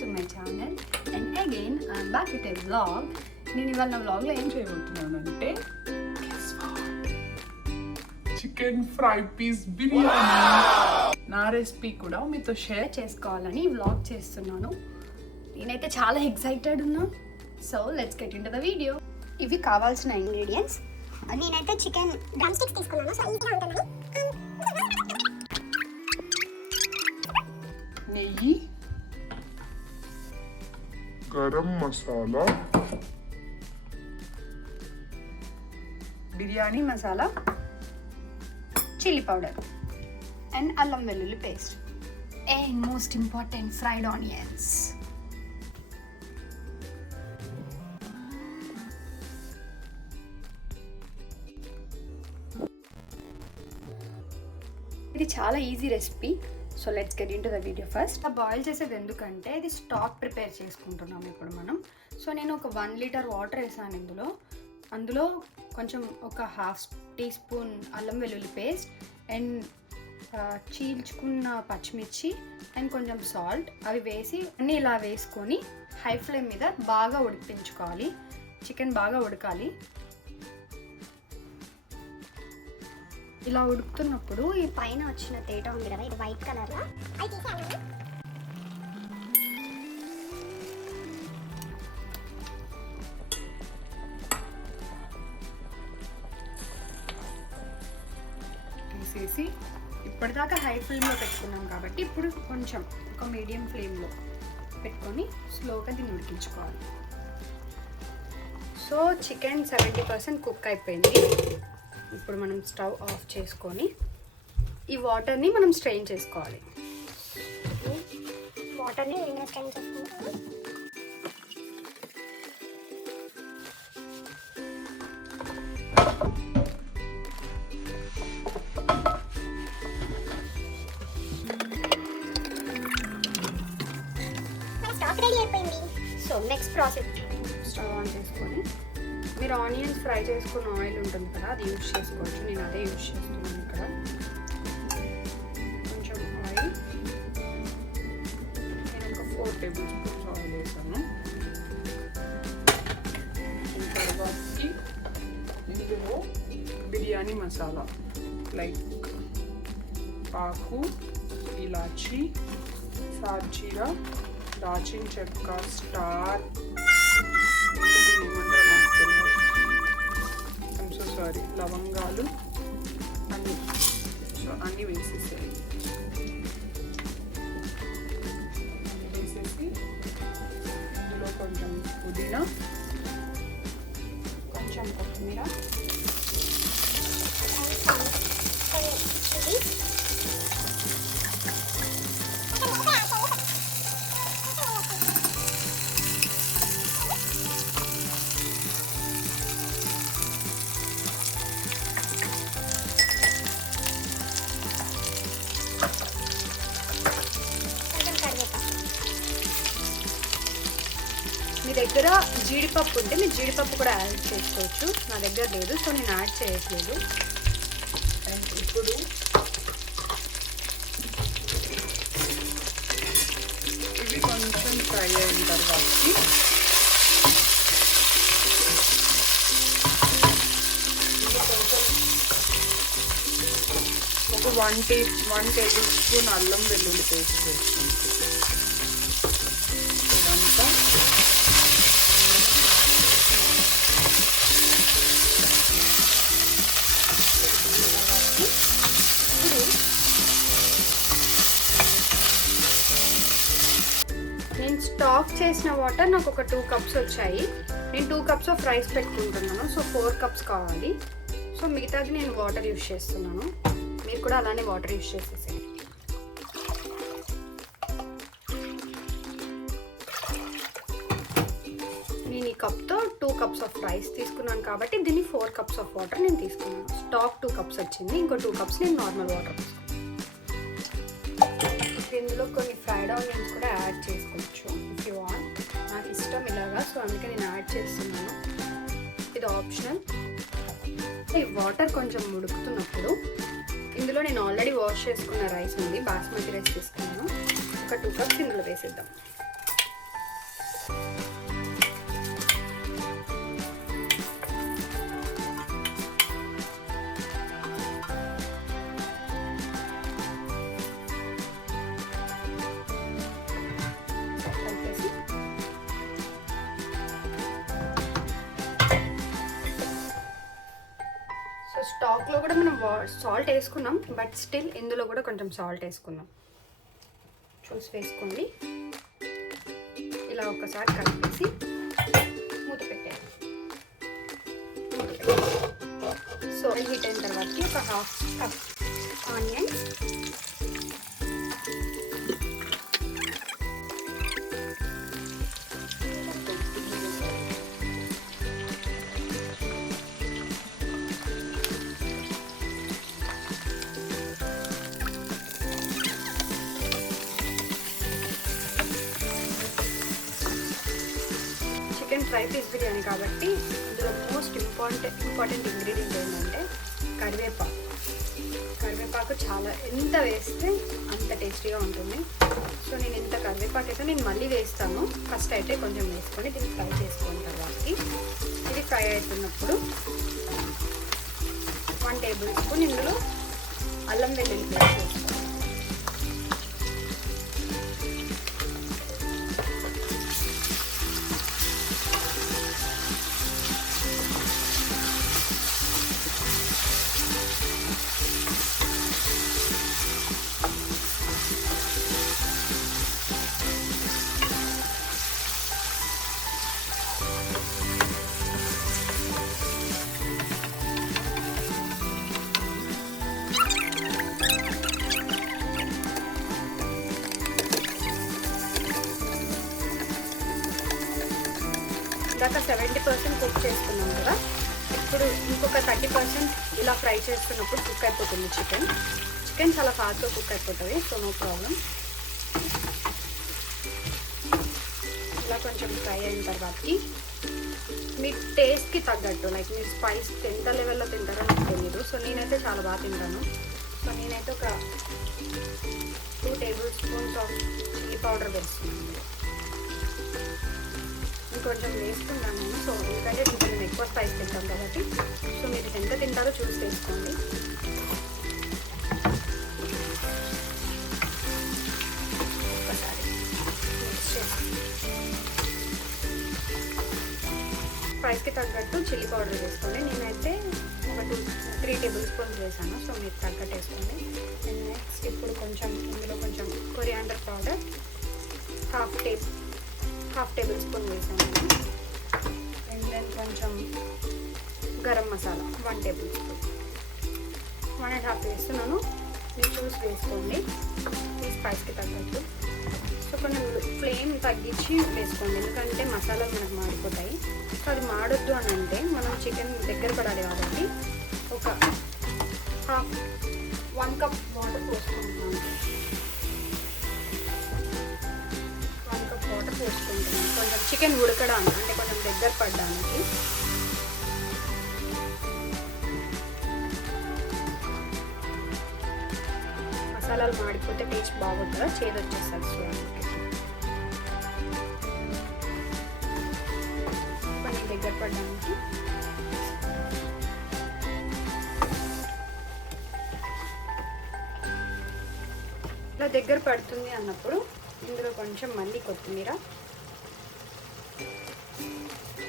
to my channel and again I'm back with a vlog. నేను ఇవాళ నా vlogలో ఏం చేయబోతున్నానంటే చికెన్ ఫ్రై పీస్ బిర్యానీ నా రెసిపీ కూడా మీతో షేర్ చేసుకోవాలని వ్లాగ్ చేస్తున్నాను. నేనైతే చాలా ఎక్సైటెడ్ ఉన్నా. So let's get into the video. ఇవి కావాల్సిన ఇంగ్రీడియంట్స్. నేనైతే చికెన్ డ్రమ్ స్టిక్స్ తీసుకున్నాను. సో ఈజీగా ఉంటుందని నెయ్యి, garam masala, biryani masala, chilli powder and అల్లం వెల్లుల్లి paste and most important fried onions. ఇది చాలా easy recipe. So let's get into the video. First boil చేసేది ఎందుకంటే ఇది స్టాక్ ప్రిపేర్ చేసుకుంటున్నాం ఇప్పుడు మనం. సో నేను ఒక 1 లీటర్ వాటర్ వేసాను అందులో కొంచెం ఒక ½ టీ స్పూన్ అల్లం వెల్లుల్లి పేస్ట్ అండ్ చీల్చుకున్న పచ్చిమిర్చి అండ్ కొంచెం సాల్ట్ అవి వేసి అన్నీ ఇలా వేసుకొని హై ఫ్లేమ్ మీద బాగా ఉడికించుకోవాలి. చికెన్ బాగా ఉడకాలి. ఇలా ఉడుకుతున్నప్పుడు ఈ పైన వచ్చిన తేట ఉంది కదా, ఇది వైట్ కలర్ లో అది తీసేయాలి. తీసేసి ఇప్పటిదాకా హై ఫ్లేమ్లో పెట్టుకున్నాం కాబట్టి ఇప్పుడు కొంచెం ఒక మీడియం ఫ్లేమ్లో పెట్టుకొని స్లోగా దీన్ని ఉడికించుకోవాలి. సో చికెన్ 70% కుక్ అయిపోయింది. ఇప్పుడు మనం స్టవ్ ఆఫ్ చేసుకొని ఈ వాటర్ని మనం స్ట్రెయిన్ చేసుకోవాలి. వాటర్ని స్ట్రెయిన్ చేసుకుంటాం. స్టాక్ రెడీ అయిపోయింది. So next process, stove on చేసుకొని మీరు ఆనియన్స్ ఫ్రై చేసుకున్న ఆయిల్ ఉంటుంది కదా, అది యూజ్ చేసుకోవచ్చు. నేను అదే యూజ్ చేస్తున్నాను ఇక్కడ. కొంచెం ఆయిల్, నేను ఒక 4 టేబుల్ స్పూన్స్ ఆయిల్ వేసాను. తర్వాతకి ఇందులో బిర్యానీ మసాలా లైక్ ఆకు, ఇలాచి, సాజీరా, దాల్చిన చెక్క, స్టార్, లవంగాలు అన్నీ వేసేసేయాలి. వేసేసి ఇందులో కొంచెం పుదీనా, కొంచెం కొత్తిమీర, మీ దగ్గర జీడిపప్పు ఉంటే మీరు జీడిపప్పు కూడా యాడ్ చేసుకోవచ్చు. నా దగ్గర లేదు, సో నేను యాడ్ చేయట్లేదు. అండ్ ఇప్పుడు ఇవి కొంచెం ఫ్రై అయిన తర్వాత ఒక 1 టేబుల్ స్పూన్ అల్లం వెల్లుల్లి పేస్ట్ వేసుకుంటాం. ఇదంతా నేను స్టాక్ చేసిన వాటర్ నాకు ఒక 2 కప్స్ వచ్చాయి. నేను 2 కప్స్ ఆఫ్ రైస్ పెట్టుకుంటున్నాను. సో 4 కప్స్ కావాలి. సో మిగతాది నేను వాటర్ యూజ్ చేస్తున్నాను. మీరు కూడా అలానే వాటర్ యూజ్ చేసేసేయండి. నేను ఈ కప్తో 2 కప్స్ ఆఫ్ రైస్ తీసుకున్నాను కాబట్టి దీన్ని 4 కప్స్ ఆఫ్ వాటర్ నేను తీసుకున్నాను. స్టాక్ 2 కప్స్ వచ్చింది, ఇంకో 2 కప్స్ నేను నార్మల్ వాటర్ తీసుకున్నాను. ఇందులో కొన్ని ఫ్రైడ్ ఆనియన్స్ కూడా యాడ్ చేసుకోవచ్చు ఇఫ్ యూ వాంట్. నాకు ఇష్టం ఇలాగా, సో అందుకే నేను యాడ్ చేస్తున్నాను. ఇది ఆప్షనల్. ఈ వాటర్ కొంచెం ఉడుకుతున్నప్పుడు ఇందులో నేను ఆల్రెడీ వాష్ చేసుకున్న రైస్ ఉంది, బాస్మతి రైస్ తీసుకున్నాను. ఒక 2 కప్స్ ఇందులో వేసేద్దాం. స్టాక్లో కూడా మనం సాల్ట్ వేసుకున్నాం, బట్ స్టిల్ ఇందులో కూడా కొంచెం సాల్ట్ వేసుకున్నాం. చూసి వేసుకోండి. ఇలా ఒకసారి కలిపేసి మూత పెట్టేయాలి. సో హీట్ అయిన తర్వాతకి ఒక half cup onions, chicken fry piece biryani కాబట్టి ఇందులో మోస్ట్ ఇంపార్టెంట్ ఇంగ్రీడియంట్ ఏంటంటే కరివేపాకు. కరివేపాకు చాలా ఎంత వేస్తే అంత టేస్టీగా ఉంటుంది. సో నేను ఇంత కరివేపాకు అయితే నేను మళ్ళీ వేస్తాను. ఫస్ట్ అయితే కొంచెం వేసుకొని దీన్ని ఫ్రై చేసుకున్న తర్వాత ఇది ఫ్రై అవుతున్నప్పుడు 1 టేబుల్ స్పూన్ ఇందులో అల్లం వెల్లుల్లి పేస్ట్ వేసుకోవాలి. ఇందాక 70% కుక్ చేసుకున్నాం కదా, ఇప్పుడు ఇంకొక 30% ఇలా ఫ్రై చేసుకున్నప్పుడు కుక్ అయిపోతుంది చికెన్ చాలా ఫాస్ట్గా కుక్ అయిపోతుంది. So no problem. ఇలా కొంచెం ఫ్రై అయిన తర్వాతకి మీ టేస్ట్కి తగ్గట్టు, లైక్ మీరు స్పైస్ ఎంత లెవెల్లో తింటారో నాకు తెలియదు. సో నేనైతే చాలా బాగా తింటాను. సో నేనైతే ఒక 2 table spoons of chilli powder వేస్తున్నాను. ఇంకొంచెం వేసుకున్నాను నేను. సో ఎందుకంటే ఇంకా నేను ఎక్కువ స్పైస్ తింటాను కాబట్టి, సో మీరు ఎంత తింటారో చూసి వేసుకోండి. ఒకసారి మిక్స్ చేసి స్పైస్కి తగ్గట్టు చిల్లీ పౌడర్ వేసుకోండి. నేనైతే ఒక 3 టేబుల్ స్పూన్స్ వేసాను. సో మీరు తగ్గట్టు వేసుకోండి. అండ్ నెక్స్ట్ ఇప్పుడు కొంచెం ఇందులో కొంచెం coriander powder half table spoon వేసాను నేను. అండ్ దెన్ కొంచెం గరం మసాలా 1 టేబుల్ స్పూన్, 1.5 వేస్తున్నాను. మీరు చూసి వేసుకోండి ఈ స్పైస్కి తగ్గట్టు. సో కొంచెం ఫ్లేమ్ తగ్గించి వేసుకోండి, ఎందుకంటే మసాలాలు మనకు మాడిపోతాయి. సో అది మాడొద్దు అని అంటే మనం చికెన్ దగ్గర పడాలి కాబట్టి ఒక 1 కప్ వాటర్ పోసుకుంటున్నాను. 1 కప్ వాటర్ పోసుకుంటున్నాను కొంచెం చికెన్ ఉడకడానికి, అంటే కొంచెం దగ్గర పడడానికి. మసాలాలు మాడిపోతే టేస్ట్ బాగుంటుందా, చేదు వచ్చేస్తుంది. సో కొంచెం దగ్గర పడడానికి ఇలా దగ్గర పడుతుంది అన్నప్పుడు ఇందులో కొంచెం మళ్ళీ కొత్తిమీర,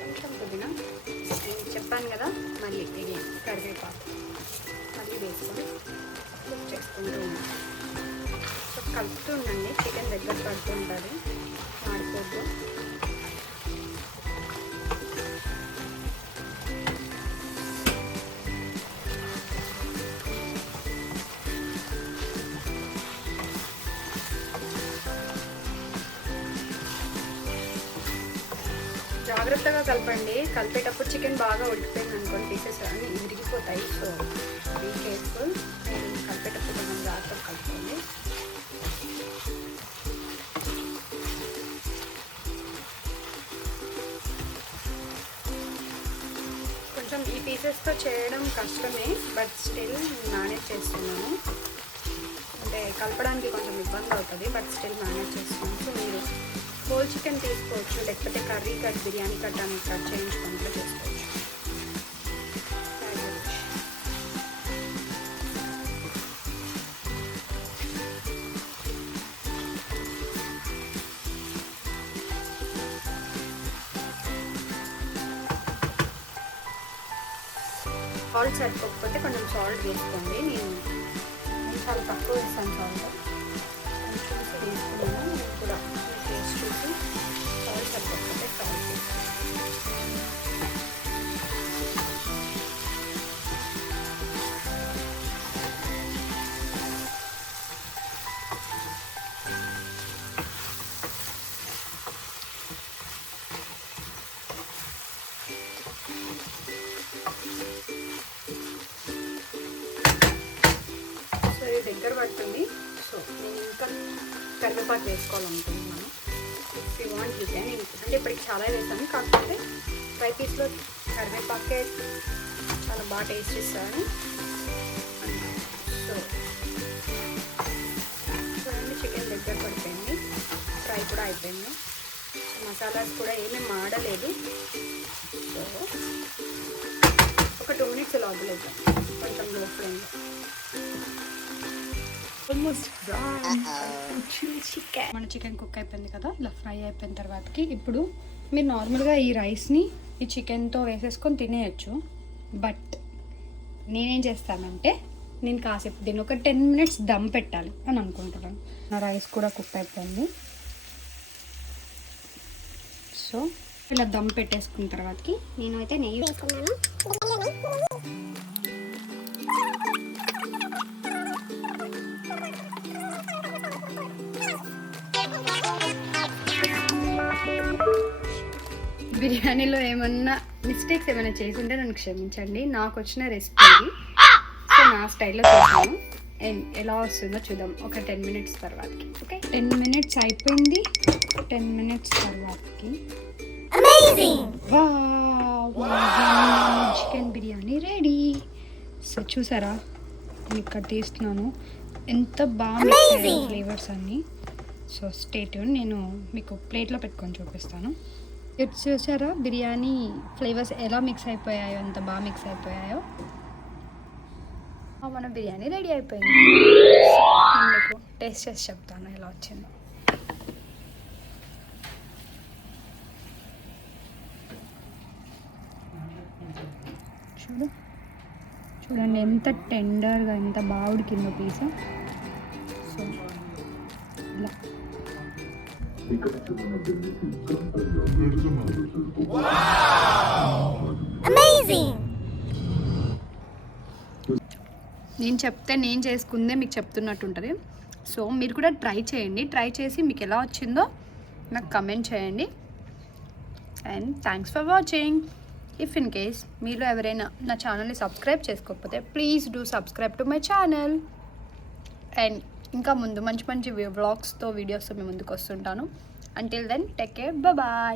కొంచెం పుదీనా, నేను చెప్పాను కదా మళ్ళీ ఇది కరివేపాకు మళ్ళీ వేసుకొని కుక్ చేసుకుంటూ ఉన్నాను. సో కలుపుతూ ఉండండి, చికెన్ దగ్గర పడుతూ ఉంటుంది, మాడిపోద్దు. జాగ్రత్తగా కలపండి. కలిపేటప్పుడు చికెన్ బాగా ఉడికిపోయింది అనుకోండి, పీసెస్ అన్నీ విరిగిపోతాయి. So be careful. నేను కలిపేటప్పుడు కొంచెం జాగ్రత్తగా కలుపుకోండి. కొంచెం ఈ పీసెస్తో చేయడం కష్టమే, బట్ స్టిల్ మేనేజ్ చేస్తున్నాను. అంటే కలపడానికి కొంచెం ఇబ్బంది అవుతుంది, బట్ స్టిల్ మేనేజ్ చేస్తున్నాను. సో మీరు హోల్ చికెన్ తీసుకోవచ్చు, లేకపోతే కర్రీ కట్, బిర్యానీ కట్ అని కట్ చేయించుకుంటూ చేసుకోవచ్చు. సాల్ట్ సరిపోకపోతే కొంచెం సాల్ట్ వేసుకోండి. నేను చాలా తక్కువ వేస్తాను సాల్ట్. చూసి వేసుకున్నాను. నేను కూడా టేస్ట్ చూసి సాల్ట్ సరిపోకపోతే సాల్ట్ వేస్తాను. సో ఇది దగ్గర పడుతుంది. సో నేను ఇంకా కరివేపాకు వేసుకోవాలనుకుంటున్నాను. If you want you can. అంటే ఇప్పటికి చాలా వేసాను, కాకపోతే ఫ్రై పీస్లో కరివేపాకే చాలా బాగా టేస్ట్ ఇస్తాను. సో చూడండి, చికెన్ దగ్గర పడిపోయింది, ఫ్రై కూడా అయిపోయింది, మసాలాస్ కూడా ఏమీ మాడలేదు. సో ఒక 2 minutes ఇలా వదిలేద్దాం కొంచెం లో ఫ్లేమ్లో. మన చికెన్ కుక్ అయిపోయింది కదా, ఇలా ఫ్రై అయిపోయిన తర్వాతకి ఇప్పుడు మీరు నార్మల్గా ఈ రైస్ని ఈ చికెన్తో వేసేసుకొని తినేయచ్చు. బట్ నేనేం చేస్తానంటే నేను కాసేపు దీన్ని ఒక 10 minutes దమ్ పెట్టాలి అని అనుకుంటున్నాను. నా రైస్ కూడా కుక్ అయిపోయింది. సో ఇలా దమ్ పెట్టేసుకున్న తర్వాతకి నేనైతే నెయ్యి వేసుకున్నాను. బిర్యానీలో ఏమన్నా మిస్టేక్స్ ఏమైనా చేసి ఉంటే నన్ను క్షమించండి. నాకు వచ్చిన రెసిపీ ఇది. సో నా స్టైల్లో చేసాను. ఎలా వస్తుందో చూద్దాం ఒక 10 minutes తర్వాతకి. ఓకే, 10 minutes అయిపోయింది. 10 minutes తర్వాతకి చికెన్ బిర్యానీ రెడీ. సో చూసారా, నేను ఇక్కడ తీస్తున్నాను, ఎంత బాగా ఫ్లేవర్స్ అన్నీ. సో స్టే ట్యూన్, నేను మీకు ప్లేట్లో పెట్టుకొని చూపిస్తాను. ఇప్పుడు చూసారా బిర్యానీ ఫ్లేవర్స్ ఎలా మిక్స్ అయిపోయాయో, ఎంత బాగా మిక్స్ అయిపోయాయో. మన బిర్యానీ రెడీ అయిపోయింది. నేను మీకు టేస్ట్ చేసి చెప్తాను ఎలా వచ్చిందో. చూడండి ఎంత టెండర్గా, ఎంత బాగా ఉడికిందో పీస్. సో ఇలా నేను చెప్తే నేను చేసుకుందే మీకు చెప్తున్నట్టు ఉంటుంది. సో మీరు కూడా ట్రై చేయండి. ట్రై చేసి మీకు ఎలా వచ్చిందో నాకు కమెంట్ చేయండి. And thanks for watching. If in case మీరు ఎవరైనా నా ఛానల్ని సబ్స్క్రైబ్ చేసుకోకపోతే please do subscribe to my channel. And ఇంకా ముందు మంచి మంచి వ్లాగ్స్తో వీడియోస్తో మీ ముందుకు వస్తుంటాను. Until then take care, bye.